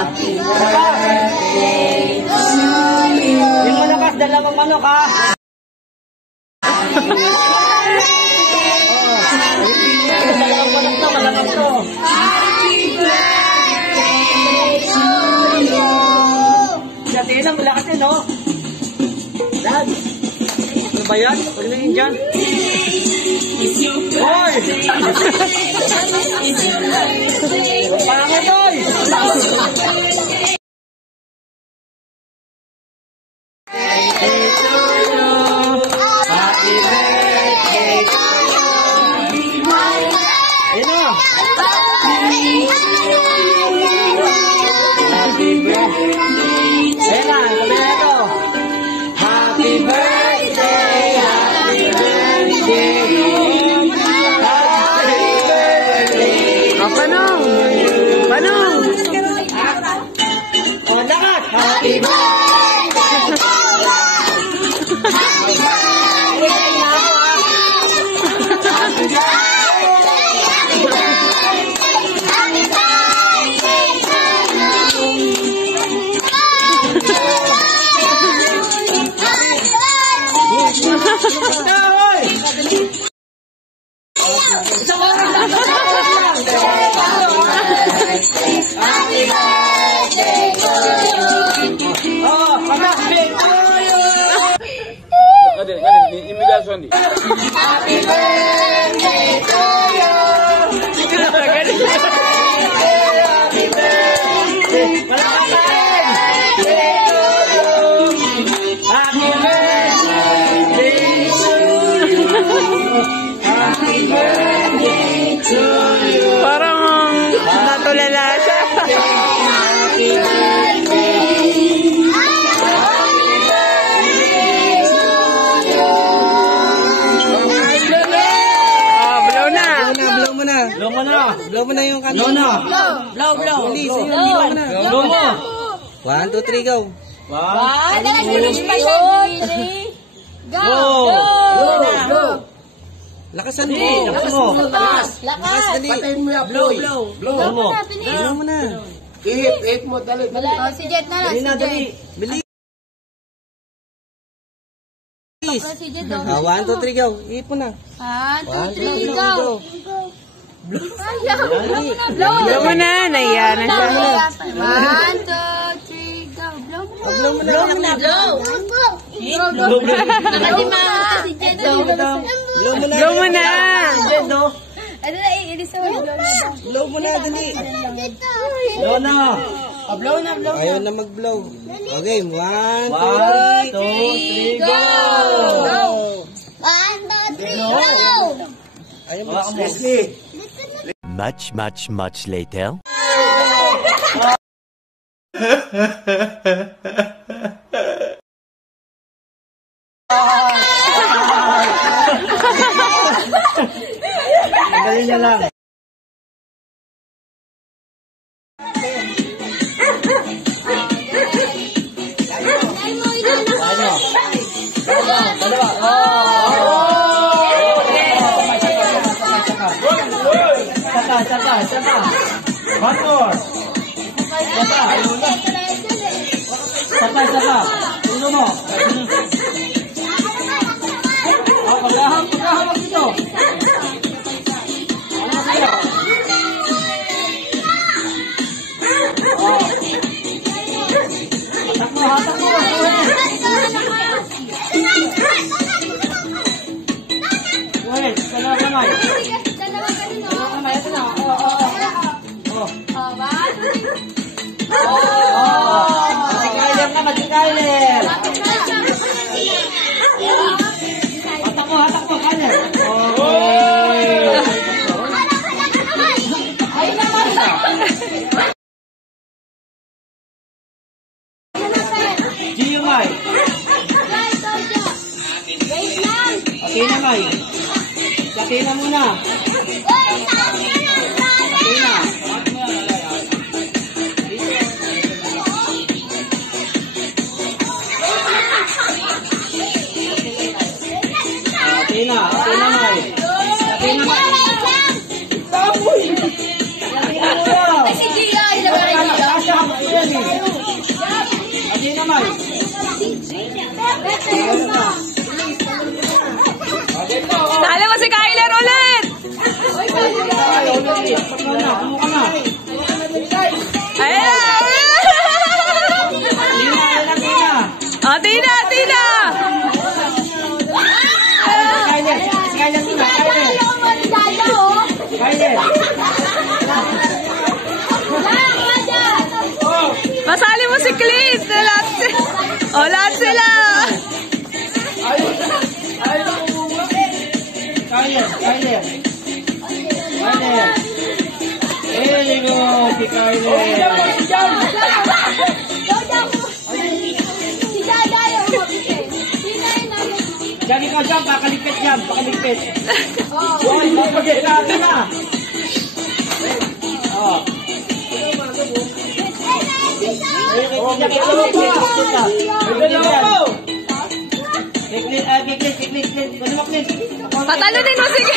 Happy birthday to you. Yung malakas, dalawang manok ha. Dalawang manok to, malakas to. Happy birthday to you. Dati lang, malakas yun, no? Dad. Ano ba yan? Huwag na yun dyan. Hoy! Pangit, hoy! Happy birthday to you. Ayun na. Happy birthday. Ayun na, sabi na ito. Happy birthday, happy birthday. Happy birthday. Panong! Panong! O, lakas! Happy birthday to you. Happy birthday. Happy Happy birthday to you. Happy birthday. Malakasan. Happy birthday to you. Happy birthday to you. Parang natulala siya. Happy birthday. Blow mo na yung kanto. Blow. Bilis, ayun, blow mo na. Blow mo. 1, 2, 3, go. 1, 2, 3, go. Lakasan mo. Lakas mo. Lakas, dali. Patayin mo yung Blow. Blow mo. Blow mo na. Ihip mo, dali. Si Jet na lang. Dali na, dali. Bilis. Si Jet daw. 1, 2, 3, go. Ihip mo na. 1, 2, 3, go. Blow mo na. Naiya na siya. 1, 2, 3, go. Blow mo na. Blow mo na. Nakatima si Jet. Blow mo na. Ano na, iilis mo. Blow mo na, dali. Blow na. Ayaw na mag-blow. Okay, 1, 2, 1, 2, 3, go. 1, 2, 3, go. Ayaw mo. Leslie. Much later. Dali na lang. Saka. One more. Saka. Ulo mo. Paghahawak dito. Hatak mo. Wait, kamay. Ito na. Mag-Skyler. Hatak mo, Skyler. Giyumay. Okay na, May. Sakay na muna. Okay na, May. Okay na, May. Tapoy! Si Gia, Talo mo si Kyler ulit! Ayan! Oh, Tina! Tina! Masali mo si Clint! Lahat sila! Kyler. Very good, si Kyler. Diyan ikaw dyan, pakaligpit dyan, pakaligpit. Hoy, magpagkailangan na. Oh. Patalunin mo sige!